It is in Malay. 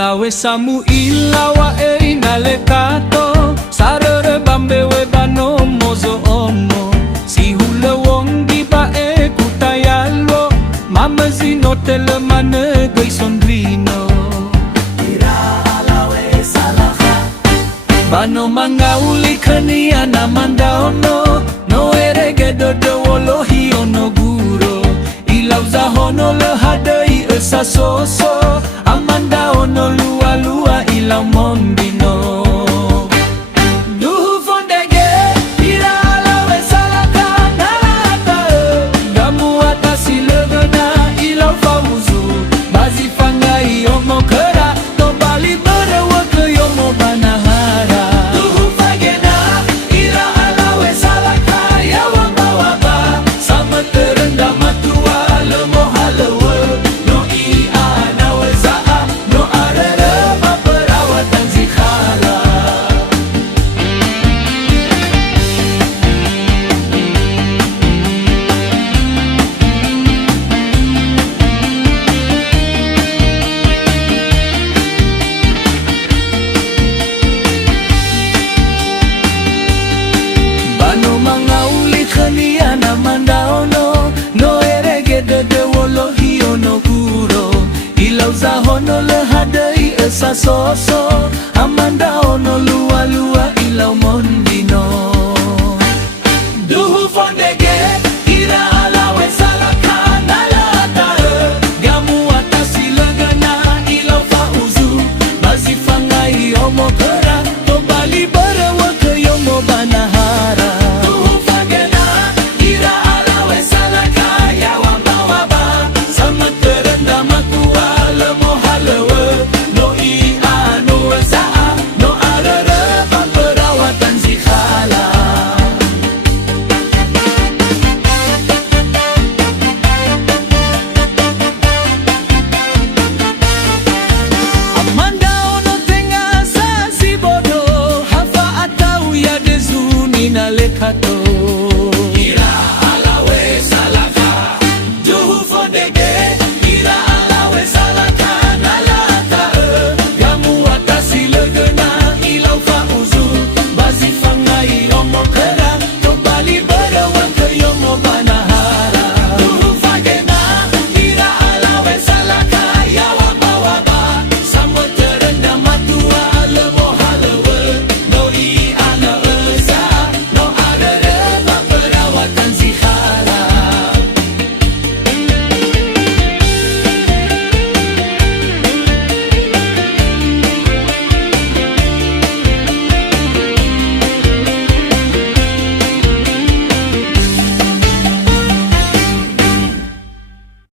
alawe samu ilawa inalekato sarere bambewe bano mozo ono si hula wong di bae kutayalo mama zino tele mane gaisondrino ira alawe salaha bano mangauli kania na mandaono no erege dodo wolo hiono guro ilauza hono le hadai esa soso amanda ono lua lua ila mondino duhu fondege ira alawe salaka nalata gamu atasi legena ila fauzu bazi fangai yomo kera to bali berewa ke yomo banahara duhu fagena ira alawe salaka ya wamba waba sama terendah matua lemo halewa no i anaweza no arere maperawatan zikhala bano mangauli khania na mandaono no erege de wolo hiono guro ilauza hono le hadai esa soso amanda ono lua lua ilau mondino duhu fondege ira